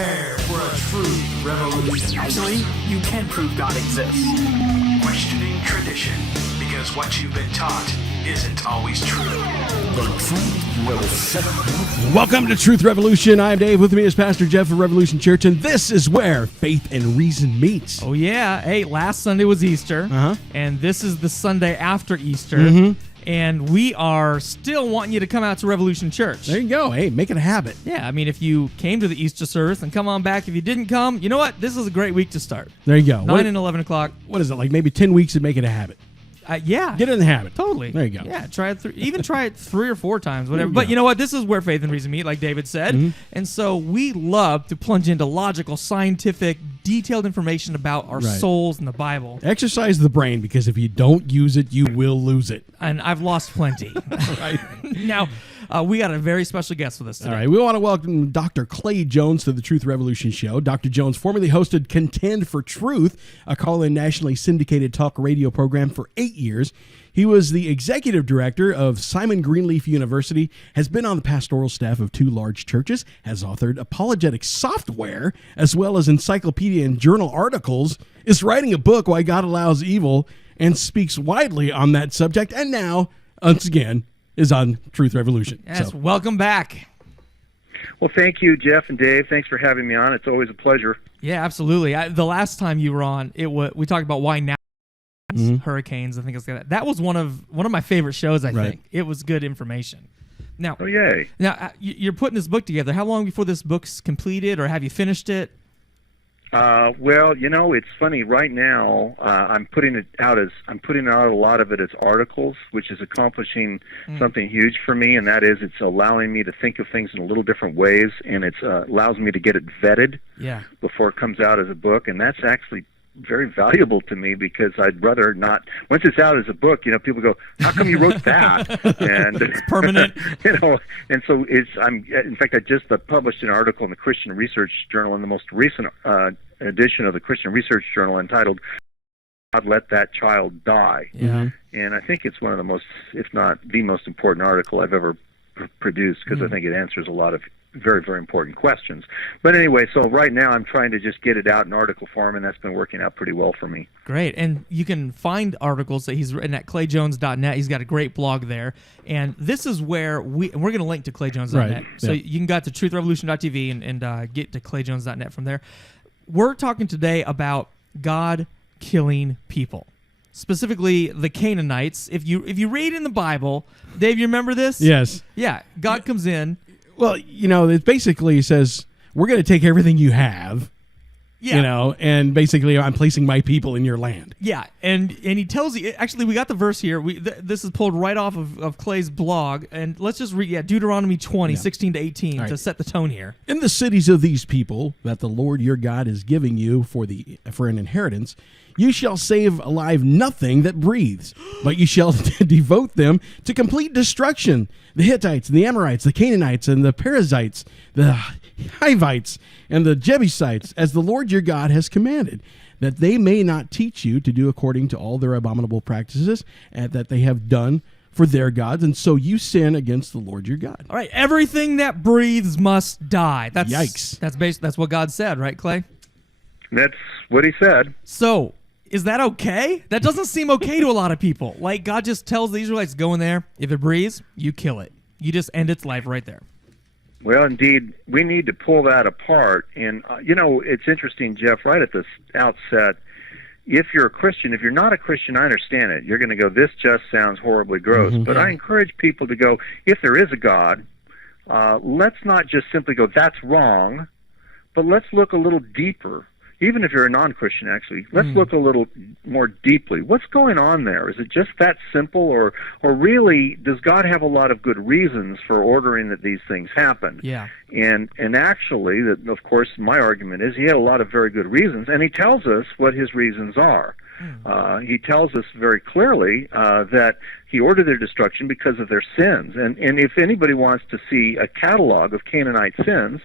Prepare for a truth revolution. Actually, you can prove God exists. Questioning tradition, because what you've been taught isn't always true. The truth will set you. Welcome to Truth Revolution. I'm Dave. With me is Pastor Jeff of Revolution Church, and this is where faith and reason meets. Oh, yeah. Hey, last Sunday was Easter, and this is the Sunday after Easter, and we are still wanting you to come out to Revolution Church. There you go. Hey, make it a habit. Yeah, I mean, if you came to the Easter service, and come on back. If you didn't come, you know what? This is a great week to start. There you go. 9 and 11 o'clock. What is it, like maybe 10 weeks to make it a habit? Yeah. Get in the habit. Totally. There you go. Yeah, try it. Even try it 3 or 4 times, whatever. But you know what? This is where faith and reason meet, like David said. And so we love to plunge into logical, scientific, detailed information about our souls and the Bible. Exercise the brain, because if you don't use it, you will lose it. And I've lost plenty. Now, we got a very special guest with us today. All right, we want to welcome Dr. Clay Jones to the Truth Revolution Show. Dr. Jones formerly hosted Contend for Truth, a call-in nationally syndicated talk radio program for 8 years. He was the executive director of Simon Greenleaf University, has been on the pastoral staff of 2 large churches, has authored apologetic software, as well as encyclopedia and journal articles, is writing a book, Why God Allows Evil, and speaks widely on that subject, and now, once again, is on Truth Revolution. Yes, welcome back. Well, thank you, Jeff and Dave. Thanks for having me on. It's always a pleasure. Yeah, absolutely. The last time you were on, we talked about why now. Hurricanes, I think it's that. That was one of my favorite shows. I think it was good information. Now, oh yay! Now you're putting this book together. How long before this book's completed, or have you finished it? Well, you know, it's funny. Right now, I'm putting out a lot of it as articles, which is accomplishing something huge for me, and that is it's allowing me to think of things in a little different ways, and it allows me to get it vetted before it comes out as a book, and that's actually very valuable to me, because I'd rather not. Once it's out as a book, you know, people go, "How come you wrote that?" And it's permanent, you know. And so in fact, I just published an article in the Christian Research Journal, in the most recent edition of the Christian Research Journal, entitled "God Let That Child Die." And I think it's one of the most, if not the most important article I've ever produced, because I think it answers a lot of very, very important questions. But anyway, so right now I'm trying to just get it out in article form, and that's been working out pretty well for me. Great. And you can find articles that he's written at clayjones.net. He's got a great blog there. And this is where we're going to link to clayjones.net. So you can go to truthrevolution.tv and get to clayjones.net from there. We're talking today about God killing people, specifically the Canaanites. If you read in the Bible, Dave, you remember this? Yes. Yeah. God comes in. Well, you know, it basically says, we're going to take everything you have, you know, and basically I'm placing my people in your land. Yeah, and he tells you, actually, we got the verse here. This is pulled right off of Clay's blog, and let's just read, Deuteronomy 20, 16 to 18, to set the tone here. In the cities of these people that the Lord your God is giving you for an inheritance, you shall save alive nothing that breathes, but you shall devote them to complete destruction. The Hittites, the Amorites, the Canaanites, and the Perizzites, the Hivites, and the Jebusites, as the Lord your God has commanded, that they may not teach you to do according to all their abominable practices that they have done for their gods, and so you sin against the Lord your God. All right, everything that breathes must die. Yikes. That's what God said, right, Clay? That's what he said. So, is that okay? That doesn't seem okay to a lot of people. Like, God just tells the Israelites, go in there. If it breathes, you kill it. You just end its life right there. Well, indeed, we need to pull that apart. And, you know, it's interesting, Jeff, right at the outset, if you're a Christian, if you're not a Christian, I understand it. You're going to go, this just sounds horribly gross. But I encourage people to go, if there is a God, let's not just simply go, that's wrong, but let's look a little deeper. Even if you're a non-Christian, actually, let's look a little more deeply. What's going on there? Is it just that simple, or really does God have a lot of good reasons for ordering that these things happen? Yeah. And actually, of course, my argument is he had a lot of very good reasons, and he tells us what his reasons are. He tells us very clearly that he ordered their destruction because of their sins. And if anybody wants to see a catalog of Canaanite sins,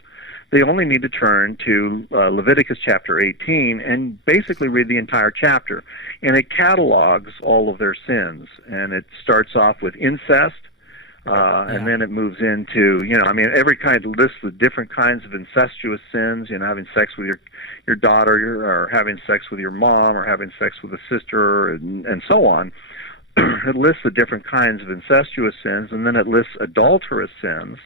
they only need to turn to Leviticus chapter 18 and basically read the entire chapter. And it catalogs all of their sins. And it starts off with incest, And then it moves into, every kind lists the different kinds of incestuous sins, having sex with your daughter, or having sex with your mom, or having sex with a sister, and so on. It lists the different kinds of incestuous sins, and then it lists adulterous sins.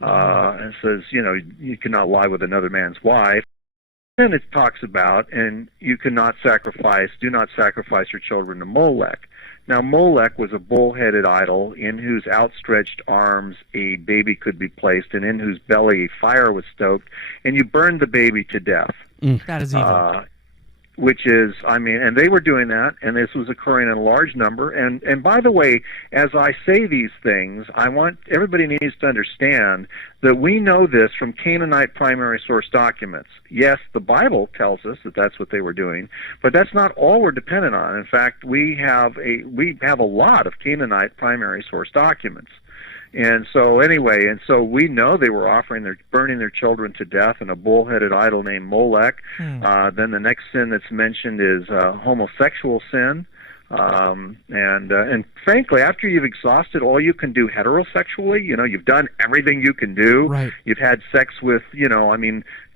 And says, you cannot lie with another man's wife. Then it talks about, and you do not sacrifice your children to Molech. Now, Molech was a bull-headed idol in whose outstretched arms a baby could be placed, and in whose belly a fire was stoked, and you burned the baby to death. That is evil. Which is, and they were doing that, and this was occurring in a large number. And by the way, as I say these things, I want everybody needs to understand that we know this from Canaanite primary source documents. Yes, the Bible tells us that that's what they were doing, but that's not all we're dependent on. In fact, we have a lot of Canaanite primary source documents. And so we know they were burning their children to death in a bull-headed idol named Molech. Then the next sin that's mentioned is homosexual sin. And frankly, after you've exhausted all you can do heterosexually, you've done everything you can do. Right. You've had sex with,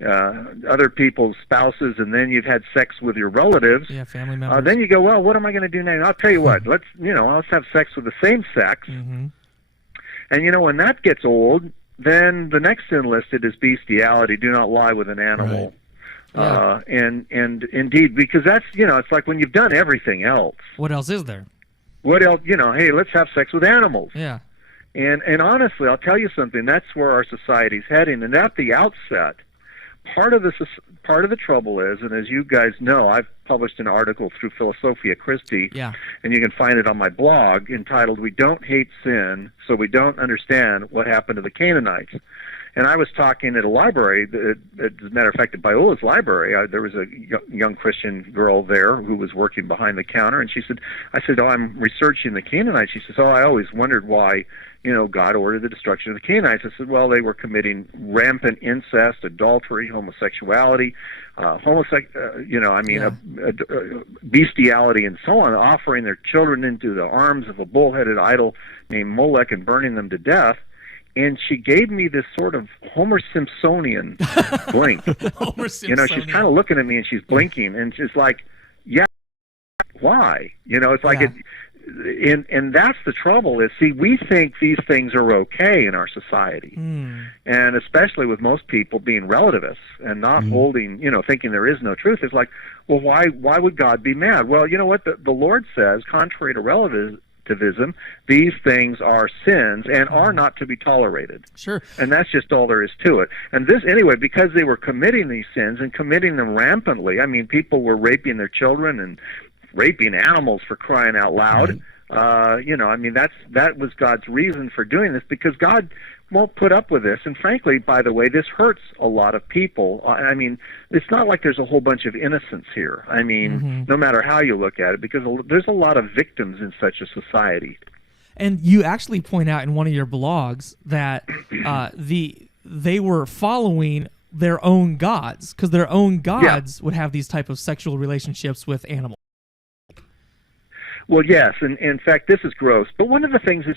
other people's spouses, and then you've had sex with your relatives. Yeah, family members. Then you go, well, what am I going to do now? I'll tell you what. Let's have sex with the same sex. Mm-hmm. And when that gets old, then the next sin listed is bestiality. Do not lie with an animal. Right. Yeah. And indeed, because that's it's like when you've done everything else. What else is there? What else? Hey, let's have sex with animals. Yeah. And honestly, I'll tell you something. That's where our society's heading. And at the outset, part of the trouble is, and as you guys know, I've published an article through Philosophia Christi, and you can find it on my blog, entitled "We Don't Hate Sin, So We Don't Understand What Happened to the Canaanites." And I was talking at a library, as a matter of fact, at Biola's library. There was a young Christian girl there who was working behind the counter, and I said, I'm researching the Canaanites. She says, I always wondered why, God ordered the destruction of the Canaanites. I said, well, they were committing rampant incest, adultery, homosexuality, bestiality, and so on, offering their children into the arms of a bull-headed idol named Molech and burning them to death. And she gave me this sort of Homer Simpsonian blink. Homer Simpsonian. She's kind of looking at me and she's blinking, and she's like, yeah, why? It's like and that's the trouble is, see, we think these things are okay in our society. And especially with most people being relativists and not holding, thinking there is no truth. It's like, well, why would God be mad? Well, you know what? The Lord says, contrary to relativism, these things are sins and are not to be tolerated. Sure. And that's just all there is to it. And this, anyway, because they were committing these sins and committing them rampantly, people were raping their children and raping animals, for crying out loud. That was God's reason for doing this, because God won't put up with this. And frankly, by the way, this hurts a lot of people. It's not like there's a whole bunch of innocents here. No matter how you look at it, because there's a lot of victims in such a society. And you actually point out in one of your blogs that they were following their own gods, because their own gods would have these type of sexual relationships with animals. Well, yes, and in fact, this is gross. But one of the things is,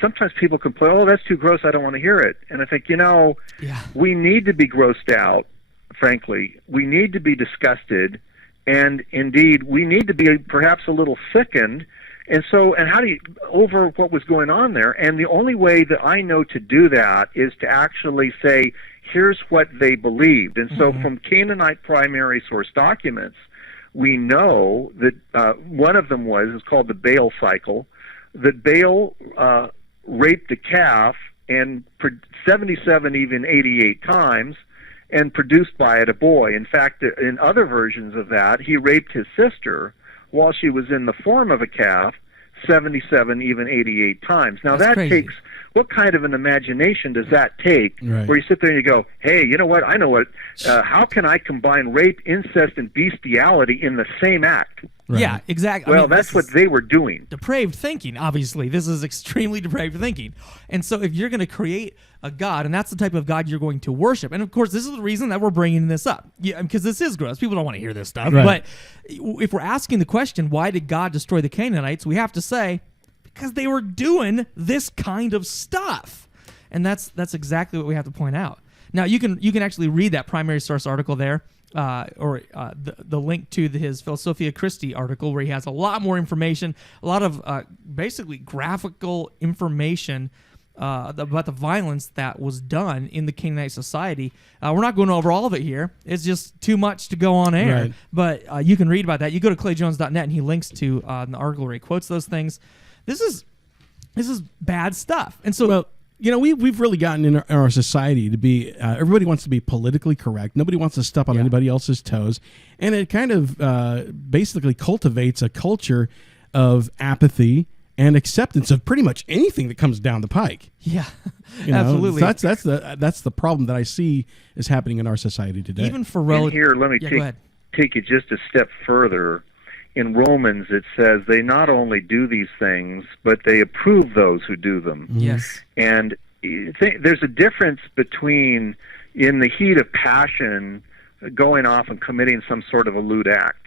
sometimes people complain, oh, that's too gross, I don't want to hear it. And I think, we need to be grossed out, frankly. We need to be disgusted, and indeed, we need to be perhaps a little sickened. And how do you, over what was going on there? And the only way that I know to do that is to actually say, here's what they believed. And so from Canaanite primary source documents, we know that one of them is called the Baal cycle, that Baal raped a calf and 77, even 88 times, and produced by it a boy. In fact, in other versions of that, he raped his sister while she was in the form of a calf 77, even 88 times. Now, That's that crazy. takes... What kind of an imagination does that take, where you sit there and you go, hey, you know what, I know what, how can I combine rape, incest, and bestiality in the same act? Right. Yeah, exactly. Well, that's what they were doing. Depraved thinking, obviously. This is extremely depraved thinking. And so if you're going to create a God, and that's the type of God you're going to worship, and of course, this is the reason that we're bringing this up, because this is gross. People don't want to hear this stuff. Right. But if we're asking the question, why did God destroy the Canaanites, we have to say, because they were doing this kind of stuff. And that's exactly what we have to point out. Now, you can actually read that primary source article there, or the link to his Philosophia Christi article, where he has a lot more information, a lot of basically graphical information about the violence that was done in the Canaanite society. We're not going over all of it here. It's just too much to go on air. Right. But you can read about that. You go to clayjones.net, and he links to the article where he quotes those things. This is bad stuff. And so... Well, we've really gotten in our society to be, everybody wants to be politically correct. Nobody wants to step on anybody else's toes. And it kind of basically cultivates a culture of apathy and acceptance of pretty much anything that comes down the pike. Yeah, absolutely. So that's the problem that I see is happening in our society today. Even for And here, let me take it just a step further. In Romans, it says they not only do these things, but they approve those who do them. Yes. And there's a difference between, in the heat of passion, going off and committing some sort of a lewd act.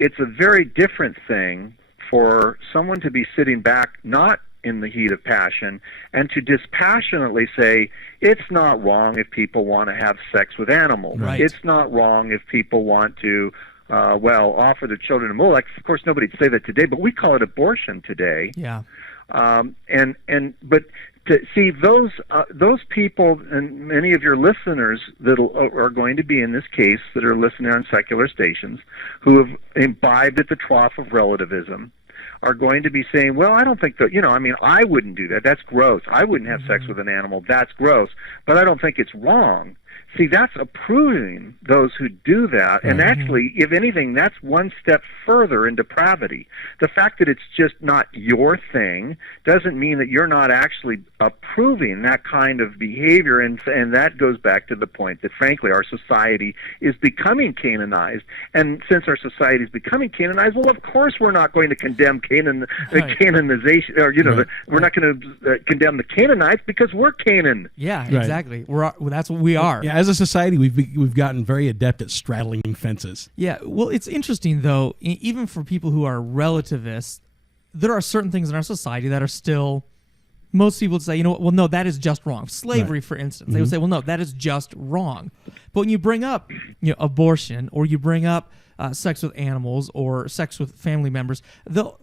It's a very different thing for someone to be sitting back, not in the heat of passion, and to dispassionately say, it's not wrong if people want to have sex with animals. Right. It's not wrong if people want to offer their children to Molech. Of course, nobody'd say that today, but we call it abortion today. Yeah. But to see those people, and many of your listeners that are going to be in this case that are listening on secular stations, who have imbibed at the trough of relativism, are going to be saying, well, I don't think that, I wouldn't do that. That's gross. I wouldn't have sex with an animal. That's gross. But I don't think it's wrong. See, that's approving those who do that, and actually, if anything, that's one step further in depravity. The fact that it's just not your thing doesn't mean that you're not actually approving that kind of behavior, and that goes back to the point that, frankly, our society is becoming Canaanized, and since our society is becoming Canaanized, well, of course we're not going to condemn Canaanization, or, we're not going to condemn the Canaanites because we're Canaan. Yeah, exactly. That's what we are. Yeah, as a society, we've gotten very adept at straddling fences. Yeah, well, it's interesting, though, even for people who are relativists, there are certain things in our society that are still, most people would say, well, no, that is just wrong. Slavery, for instance. They would say, well, no, that is just wrong. But when you bring up abortion, or you bring up sex with animals, or sex with family members, they'll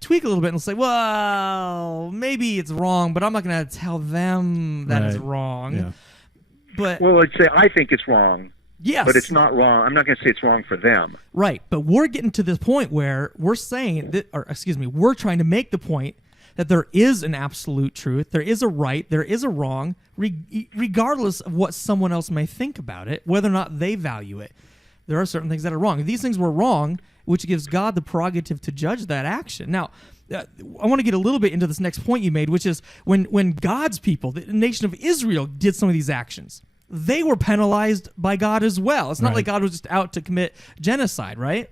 tweak a little bit and say, well, maybe it's wrong, but I'm not going to tell them that it's wrong. Yeah. Well, I'd say I think it's wrong. Yes. But it's not wrong. I'm not going to say it's wrong for them. Right. But we're getting to this point where we're saying that, we're trying to make the point that there is an absolute truth, there is a right, there is a wrong, regardless of what someone else may think about it, whether or not they value it. There are certain things that are wrong. If these things were wrong, which gives God the prerogative to judge that action. Now, I want to get a little bit into this next point you made, which is when God's people, the nation of Israel, did some of these actions, they were penalized by God as well. It's not like God was just out to commit genocide, right?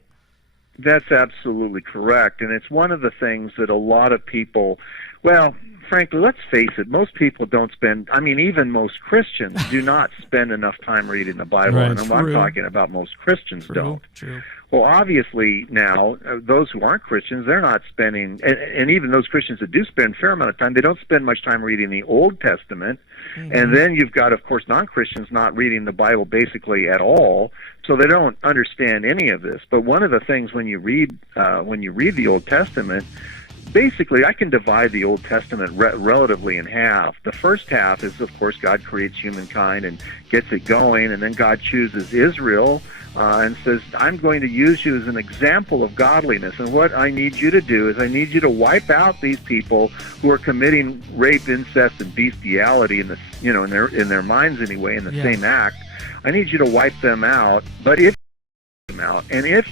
That's absolutely correct. And it's one of the things that a lot of people, well, frankly, let's face it, most people don't spend, even most Christians do not spend enough time reading the Bible. Right. And I'm talking about most Christians don't. True. Well, obviously now, those who aren't Christians, they're not spending, and even those Christians that do spend a fair amount of time, they don't spend much time reading the Old Testament. And then you've got, of course, non-Christians not reading the Bible basically at all, so they don't understand any of this. But one of the things when you read the Old Testament, basically, I can divide the Old Testament relatively in half. The first half is, of course, God creates humankind and gets it going, and then God chooses Israel and says, I'm going to use you as an example of godliness. And what I need you to do is I need you to wipe out these people who are committing rape, incest, and bestiality in their minds anyway, in the same act. I need you to wipe them out. But if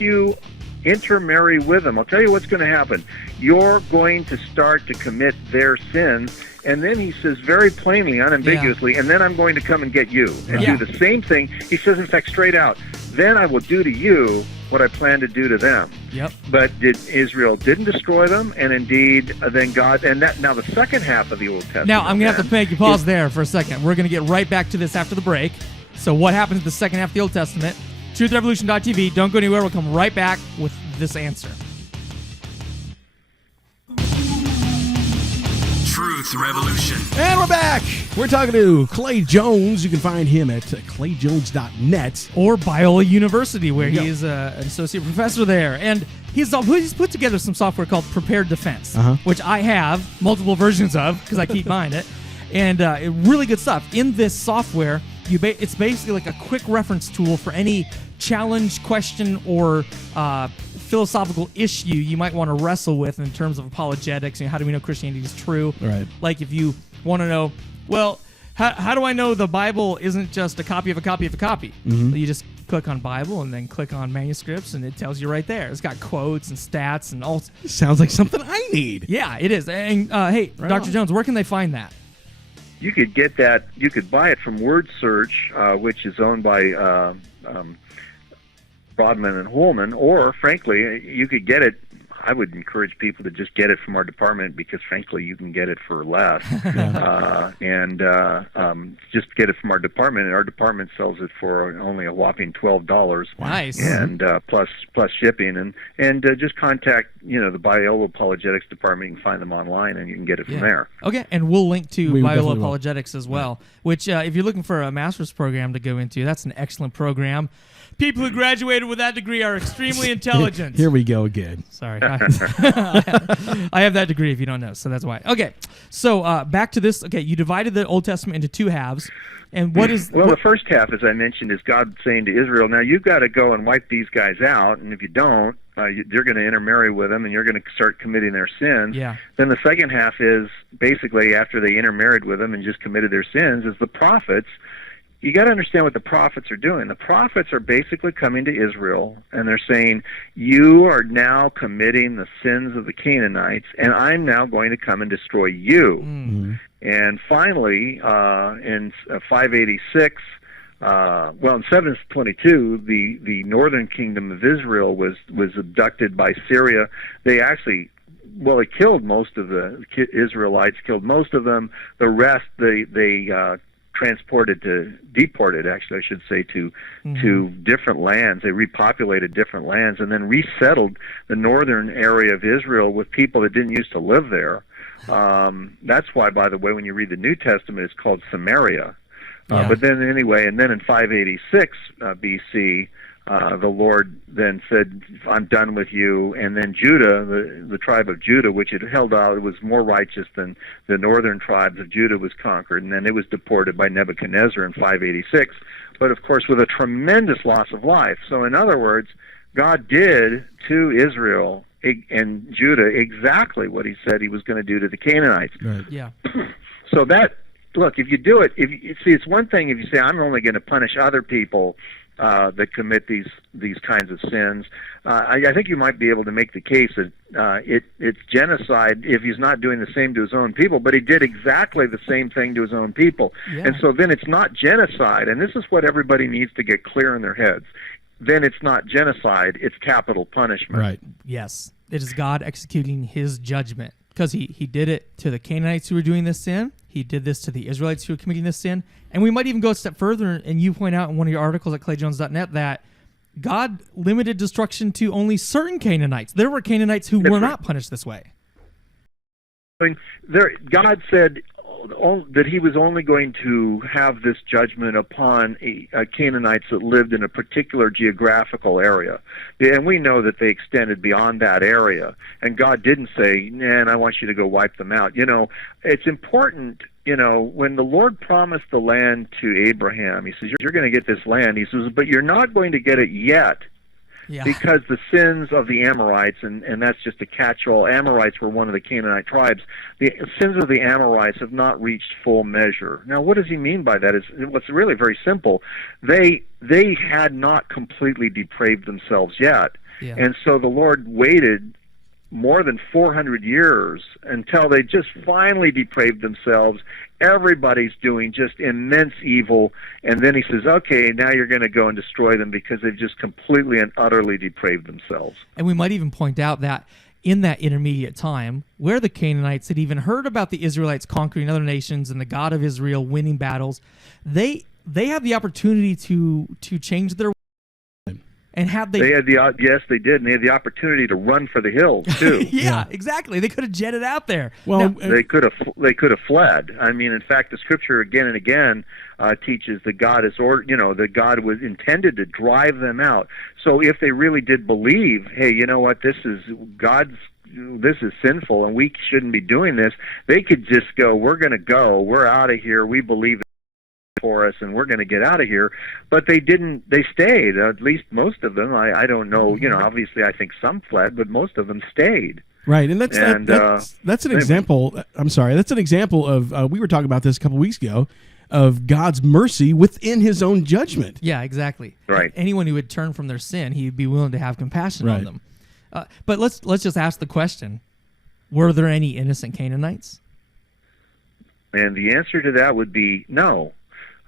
you intermarry with them, I'll tell you what's going to happen. You're going to start to commit their sins. And then he says very plainly, unambiguously, and then I'm going to come and get you and do the same thing. He says, in fact, straight out, then I will do to you what I plan to do to them. Yep. But Israel didn't destroy them, and indeed, then God, now the second half of the Old Testament. Now, I'm going to have to make you pause there for a second. We're going to get right back to this after the break. So what happens in the second half of the Old Testament? TruthRevolution.tv. Don't go anywhere. We'll come right back with this answer. Truth Revolution. And we're back. We're talking to Clay Jones. You can find him at clayjones.net. Or Biola University, where Yeah. he is an associate professor there. And he's put together some software called Prepared Defense, which I have multiple versions of because I keep buying it. And really good stuff. In this software, it's basically like a quick reference tool for any challenge, question, or philosophical issue you might want to wrestle with in terms of apologetics. How do we know Christianity is true? Right. Like if you want to know, well, how do I know the Bible isn't just a copy of a copy of a copy? You just click on Bible and then click on manuscripts, and it tells you right there. It's got quotes and stats and all. Sounds like something I need. Yeah, it is. And hey, Right Dr. on. Jones, where can they find that? You could get that. You could buy it from Word Search, which is owned by Rodman and Holman, or frankly, you could get it. I would encourage people to just get it from our department because, frankly, you can get it for less. Just get it from our department, and our department sells it for only a whopping $12. Nice. And plus shipping, and just contact the Biola Apologetics department. You can find them online, and you can get it from there. Okay, and we'll link to We Biola definitely will. Apologetics as well, which if you're looking for a master's program to go into, that's an excellent program. People who graduated with that degree are extremely intelligent. Here we go again. Sorry. I have that degree if you don't know, so that's why. Okay, so back to this. Okay, you divided the Old Testament into two halves. And what is... Well, the first half, as I mentioned, is God saying to Israel, now you've got to go and wipe these guys out, and if you don't, you're going to intermarry with them, and you're going to start committing their sins. Yeah. Then the second half is basically after they intermarried with them and just committed their sins, is the prophets. You got to understand what the prophets are doing. The prophets are basically coming to Israel, and they're saying, you are now committing the sins of the Canaanites, and I'm now going to come and destroy you. And finally, in 586, in 722, the northern kingdom of Israel was abducted by Syria. They actually... Well, it killed most of the Israelites, killed most of them. The rest, they deported, actually, I should say, to different lands. They repopulated different lands and then resettled the northern area of Israel with people that didn't used to live there. That's why, by the way, when you read the New Testament, it's called Samaria. But then anyway, and then in 586 BC, the Lord then said, I'm done with you. And then Judah, the tribe of Judah, which had held out, it was more righteous than the northern tribes of Judah, was conquered. And then it was deported by Nebuchadnezzar in 586, but of course with a tremendous loss of life. So in other words, God did to Israel and Judah exactly what he said he was going to do to the Canaanites. Right. Yeah. So that, look, if you do it, it's one thing if you say, I'm only going to punish other people that commit these kinds of sins. I think you might be able to make the case that it's genocide if he's not doing the same to his own people, but he did exactly the same thing to his own people. Yeah. And so then it's not genocide, and this is what everybody needs to get clear in their heads. Then it's not genocide, it's capital punishment. Right. Yes. It is God executing his judgment. Because he did it to the Canaanites who were doing this sin. He did this to the Israelites who were committing this sin. And we might even go a step further, and you point out in one of your articles at clayjones.net that God limited destruction to only certain Canaanites. There were Canaanites who were not punished this way. I mean, God said that he was only going to have this judgment upon Canaanites that lived in a particular geographical area. And we know that they extended beyond that area. And God didn't say, man, I want you to go wipe them out. It's important, when the Lord promised the land to Abraham, he says, you're going to get this land. He says, but you're not going to get it yet. Yeah. Because the sins of the Amorites, and that's just a catch-all, Amorites were one of the Canaanite tribes, the sins of the Amorites have not reached full measure. Now, what does he mean by that? It's really very simple. They had not completely depraved themselves yet. Yeah. And so the Lord waited more than 400 years until they just finally depraved themselves. Everybody's doing just immense evil, and then he says, okay, now you're going to go and destroy them because they've just completely and utterly depraved themselves. And we might even point out that in that intermediate time, where the Canaanites had even heard about the Israelites conquering other nations and the God of Israel winning battles, they have the opportunity to change their And have They had yes, they did, and they had the opportunity to run for the hills too. yeah, exactly. They could have jetted out there. Well, They could have fled. I mean, in fact, the Scripture again and again teaches that God is that God was intended to drive them out. So if they really did believe, hey, you know what, this is sinful and we shouldn't be doing this, they could just go, we're out of here, we believe for us, and we're going to get out of here. But they didn't. They stayed. At least most of them. I don't know. Obviously, I think some fled, but most of them stayed. Right, and that's an example. I'm sorry, that's an example of. We were talking about this a couple weeks ago, of God's mercy within His own judgment. Yeah, exactly. Right. Anyone who would turn from their sin, He'd be willing to have compassion on them. But let's just ask the question: were there any innocent Canaanites? And the answer to that would be no.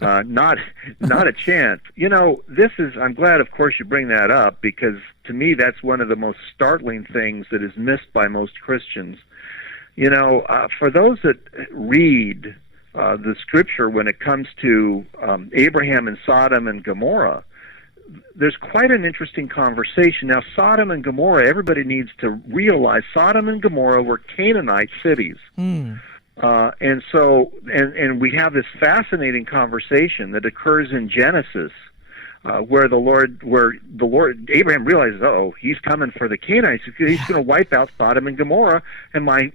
Not a chance. I'm glad, of course, you bring that up, because to me that's one of the most startling things that is missed by most Christians. For those that read the Scripture when it comes to Abraham and Sodom and Gomorrah, there's quite an interesting conversation. Now, Sodom and Gomorrah, everybody needs to realize Sodom and Gomorrah were Canaanite cities. And we have this fascinating conversation that occurs in Genesis, where Abraham realizes, he's coming for the Canaanites. He's going to wipe out Sodom and Gomorrah, and my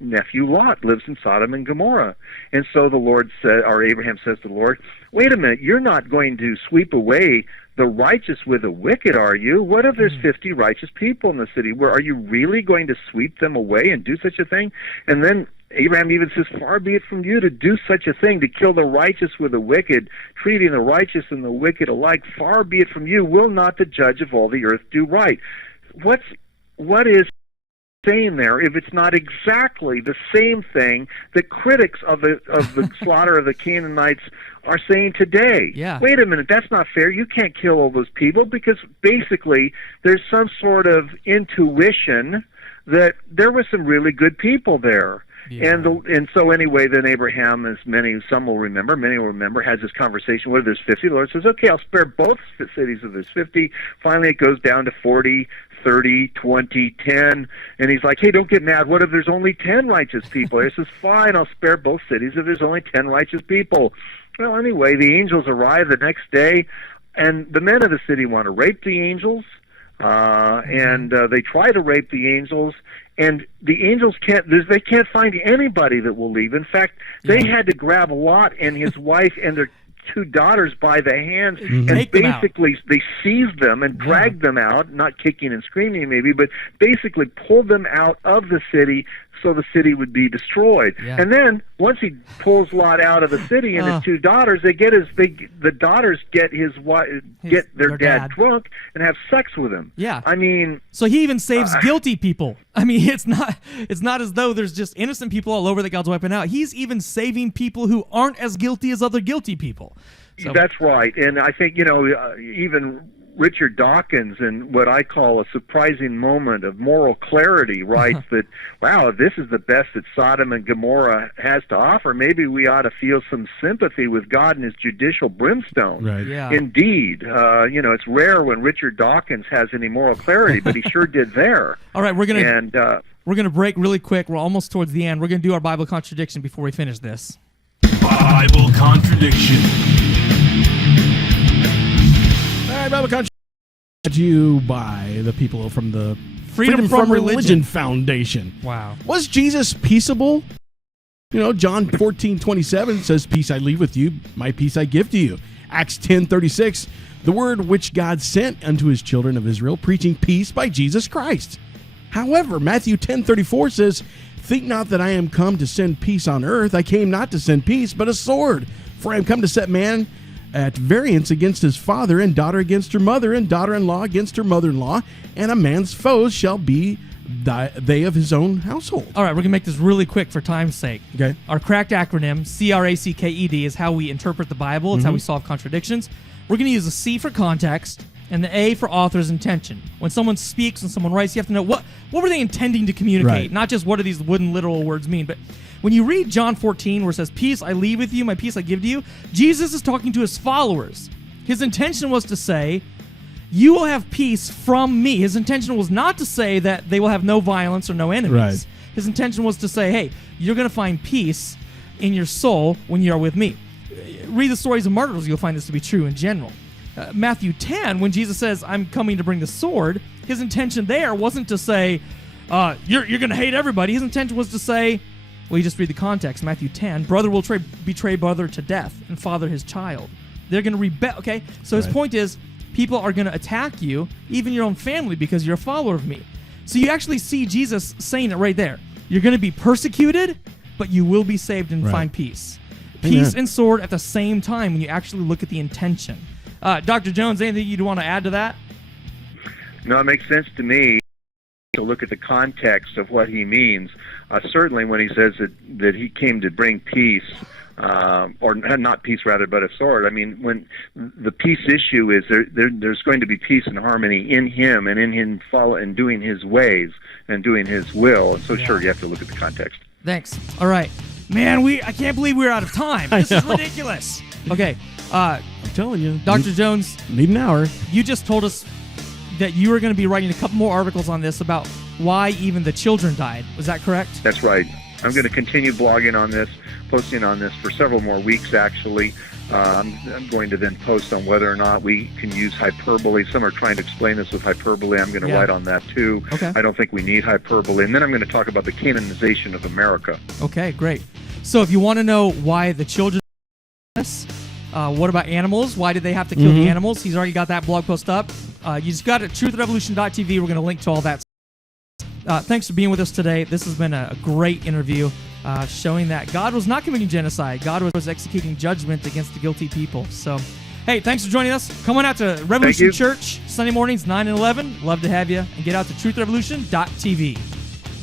nephew Lot lives in Sodom and Gomorrah. And so Abraham says to the Lord, wait a minute, you're not going to sweep away the righteous with the wicked, are you? What if there's 50 righteous people in the city? Are you really going to sweep them away and do such a thing? And then Abraham even says, far be it from you to do such a thing, to kill the righteous with the wicked, treating the righteous and the wicked alike. Far be it from you. Will not the judge of all the earth do right? What is saying there if it's not exactly the same thing that critics of the slaughter of the Canaanites are saying today? Yeah. Wait a minute, that's not fair. You can't kill all those people, because basically there's some sort of intuition that there were some really good people there. Yeah. And so anyway, then Abraham, as many will remember, has this conversation where there's 50. The Lord says, okay, I'll spare both cities if there's 50. Finally, it goes down to 40, 30, 20, 10. And he's like, hey, don't get mad. What if there's only 10 righteous people? He says, fine, I'll spare both cities if there's only 10 righteous people. Well, anyway, the angels arrive the next day, and the men of the city want to rape the angels. And they try to rape the angels, and the angels can't find anybody that will leave. In fact, they had to grab Lot and his wife and their 2 daughters by the hands, and basically they seized them and dragged them out, not kicking and screaming maybe, but basically pulled them out of the city so the city would be destroyed. Yeah. And then once he pulls Lot out of the city and his 2 daughters, the daughters get their dad drunk and have sex with him. Yeah. I mean, so he even saves guilty people. I mean, it's not as though there's just innocent people all over that God's wiping out. He's even saving people who aren't as guilty as other guilty people. So. That's right. And I think, even Richard Dawkins, in what I call a surprising moment of moral clarity, writes that, wow, if this is the best that Sodom and Gomorrah has to offer, maybe we ought to feel some sympathy with God and His judicial brimstone. Right. Yeah. Indeed. It's rare when Richard Dawkins has any moral clarity, but he sure did there. All right, we're gonna break really quick. We're almost towards the end. We're gonna do our Bible contradiction before we finish this. Bible contradiction. All right, Bible contradiction brought to you by the people from the Freedom from Religion Foundation. Wow. Was Jesus peaceable? John 14:27 says, peace I leave with you, my peace I give to you. Acts 10:36, the word which God sent unto His children of Israel, preaching peace by Jesus Christ. However, Matthew 10:34 says, think not that I am come to send peace on earth. I came not to send peace, but a sword. For I am come to set man at variance against his father, and daughter against her mother, and daughter-in-law against her mother-in-law, and a man's foes shall be they of his own household. All right, we're going to make this really quick for time's sake. Okay. Our cracked acronym, CRACKED, is how we interpret the Bible. It's how we solve contradictions. We're going to use the C for context and the A for author's intention. When someone speaks and someone writes, you have to know what were they intending to communicate, right. Not just what do these wooden literal words mean. But when you read John 14, where it says, peace I leave with you, my peace I give to you, Jesus is talking to His followers. His intention was to say, you will have peace from me. His intention was not to say that they will have no violence or no enemies. Right. His intention was to say, hey, you're going to find peace in your soul when you are with me. Read the stories of martyrs, you'll find this to be true in general. Matthew 10, when Jesus says, I'm coming to bring the sword, his intention there wasn't to say, you're going to hate everybody. His intention was to say, well, you just read the context. Matthew 10, brother will betray brother to death and father his child. They're going to rebel. Okay, so his point is, people are going to attack you, even your own family, because you're a follower of me. So you actually see Jesus saying it right there. You're going to be persecuted, but you will be saved and find peace. Peace and sword at the same time when you actually look at the intention. Dr. Jones, anything you'd want to add to that? No, it makes sense to me to look at the context of what he means. Certainly when he says that he came to bring peace, or not peace rather, but a sword. I mean, when the peace issue is there's going to be peace and harmony in him and in him and doing his ways and doing his will. And so sure, you have to look at the context. Thanks. All right. Man, I can't believe we're out of time. This is ridiculous. Okay. I'm telling you. Dr. Jones. Need an hour. You just told us that you were going to be writing a couple more articles on this about why even the children died. Was that correct? That's right. I'm going to continue blogging on this, posting on this for several more weeks, actually. I'm going to then post on whether or not we can use hyperbole. Some are trying to explain this with hyperbole. I'm going to write on that, too. Okay. I don't think we need hyperbole. And then I'm going to talk about the Canaanization of America. Okay, great. So if you want to know why the children what about animals? Why did they have to kill the animals? He's already got that blog post up. You just got it at truthrevolution.tv. We're going to link to all that. Thanks for being with us today. This has been a great interview showing that God was not committing genocide. God was executing judgment against the guilty people. So, hey, thanks for joining us. Come on out to Revolution Church Sunday mornings, 9 and 11. Love to have you. And get out to truthrevolution.tv.